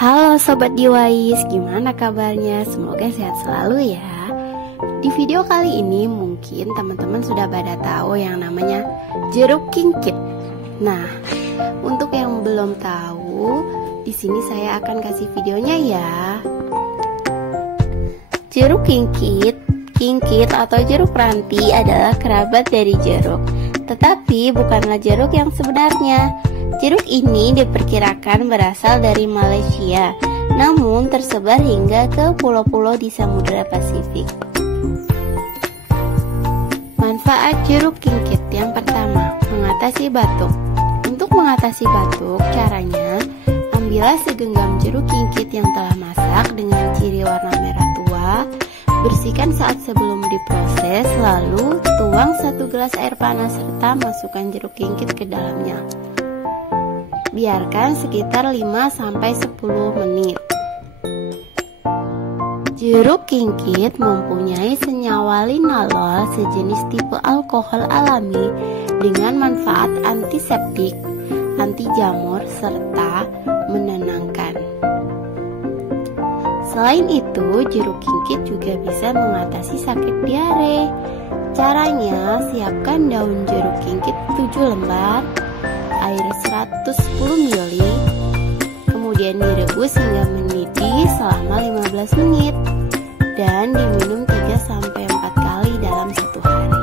Halo Sobat Diwais, gimana kabarnya? Semoga sehat selalu ya. Di video kali ini mungkin teman-teman sudah pada tahu yang namanya jeruk kimkit. Nah, untuk yang belum tahu, di sini saya akan kasih videonya ya. Jeruk kimkit atau jeruk ranti adalah kerabat dari jeruk, tetapi bukanlah jeruk yang sebenarnya. Jeruk ini diperkirakan berasal dari Malaysia, namun tersebar hingga ke pulau-pulau di Samudra Pasifik. Manfaat jeruk kimkit yang pertama, mengatasi batuk. Untuk mengatasi batuk, caranya ambillah segenggam jeruk kimkit yang telah masak dengan ciri warna merah tua, bersihkan saat sebelum diproses, lalu tuang 1 gelas air panas serta masukkan jeruk kimkit ke dalamnya. Biarkan sekitar 5-10 menit. Jeruk kimkit mempunyai senyawa linalol, sejenis tipe alkohol alami dengan manfaat antiseptik, anti jamur, serta menenangkan. Selain itu, jeruk kimkit juga bisa mengatasi sakit diare. Caranya, siapkan daun jeruk kimkit 7 lembar, air 110 ml, kemudian direbus hingga mendidih selama 15 menit dan diminum 3-4 kali dalam 1 hari.